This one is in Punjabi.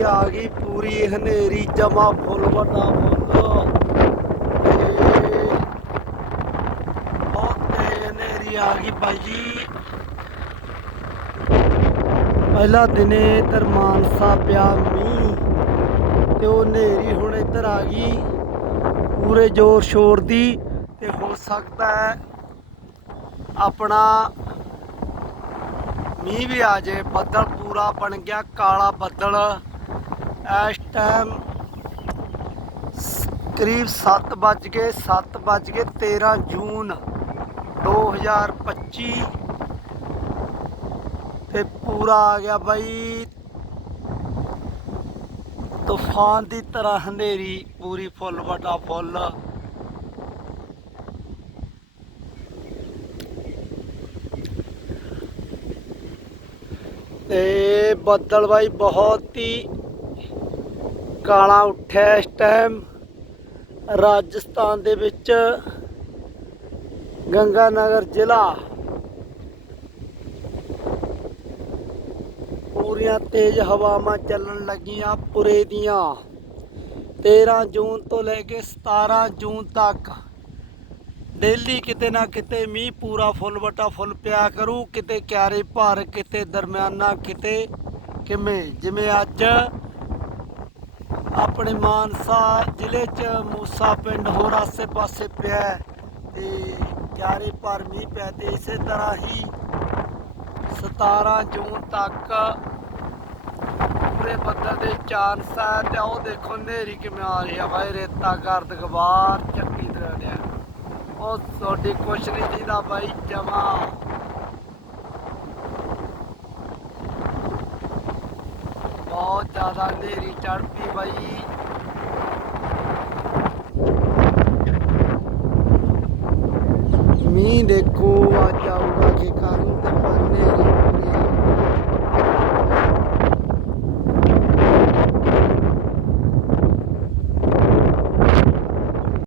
ਬਾਈ ਆ ਗਈ ਪੂਰੀ ਹਨੇਰੀ, ਜਮਾ ਫੁੱਲ ਵੱਡਾ ਫੁੱਲ। ਤੇ ਬਹੁਤ ਹਨੇਰੀ ਆ ਗਈ ਬਾਈ ਜੀ। ਪਹਿਲਾ ਦਿਨੇ ਮਾਨਸਾ ਪਿਆ ਮੀਂਹ, ਤੇ ਉਹ ਹਨੇਰੀ ਹੁਣ ਇੱਧਰ ਆ ਗਈ। ਪੂਰੇ ਜ਼ੋਰ ਸ਼ੋਰ ਦੀ, ਤੇ ਹੋ ਸਕਦਾ ਹੈ ਆਪਣਾ ਮੀਂਹ ਵੀ ਆ ਜੇ। ਬੱਦਲ ਪੂਰਾ ਬਣ ਗਿਆ, ਕਾਲਾ ਬੱਦਲ। ਇਸ ਟਾਈਮ ਕਰੀਬ 7 ਵੱਜ ਗਏ 7 ਵੱਜ ਗਏ 13 ਜੂਨ 2025 ਤੇ ਪੂਰਾ ਆ ਗਿਆ ਬਾਈ ਤੂਫਾਨ ਦੀ ਤਰ੍ਹਾਂ ਹਨੇਰੀ, ਪੂਰੀ ਫੁੱਲ, ਵੱਡਾ ਫੁੱਲ। ਤੇ ਬੱਦਲ ਬਾਈ ਬਹੁਤ ਹੀ ਕਾਲਾ ਉੱਠਿਆ ਇਸ ਟਾਈਮ ਰਾਜਸਥਾਨ ਦੇ ਵਿੱਚ ਗੰਗਾਨਗਰ ਜ਼ਿਲ੍ਹਾ। ਪੂਰੀਆਂ ਤੇਜ਼ ਹਵਾਵਾਂ ਚੱਲਣ ਲੱਗੀਆਂ ਪੁਰੇ ਦੀਆਂ। 13 ਜੂਨ ਤੋਂ ਲੈ ਕੇ 17 ਜੂਨ ਤੱਕ ਡੇਲੀ ਕਿਤੇ ਨਾ ਕਿਤੇ ਮੀਂਹ ਪੂਰਾ ਫੁੱਲ ਵਟਾ ਫੁੱਲ ਪਿਆ ਕਰੂ। ਕਿਤੇ ਕਿਆਰੇ ਭਰ, ਕਿਤੇ ਦਰਮਿਆਨਾ, ਕਿਤੇ ਕਿਵੇਂ? ਜਿਵੇਂ ਅੱਜ ਆਪਣੇ ਮਾਨਸਾ ਜ਼ਿਲ੍ਹੇ ਚ ਮੂਸਾ ਪਿੰਡ ਹੋਰ ਆਸੇ ਪਾਸੇ ਪਿਆ ਹੈ ਤੇ ਕਿਆਰੇ ਭਰ ਮੀਂਹ ਪਿਆ ਤੇ ਇਸੇ ਤਰ੍ਹਾਂ ਹੀ 17 ਜੂਨ ਤੱਕ ਪੂਰੇ ਬੱਦਲ ਦੇ ਚਾਂਸ ਹੈ ਤੇ ਉਹ ਦੇਖੋ ਨੇਰੀ ਕਿਵੇਂ ਆ ਰਹੀ ਹੈ ਬਾਈ, ਰੇਤਾ ਗਰਦ ਗਵਾਰ ਚੱਕੀ ਤਰ੍ਹਾਂ ਉਹ ਤੁਹਾਡੀ ਕੁਛ ਨਹੀਂ ਦੀਦਾ ਬਾਈ, ਜਮਾ ਬਹੁਤ ਜ਼ਿਆਦਾ ਨੇਰੀ ਚੜ ਪਈ ਬਾਈ ਮੀਂਹ ਦੇਖੋ ਅੱਜ ਆਊਗਾ ਕਿ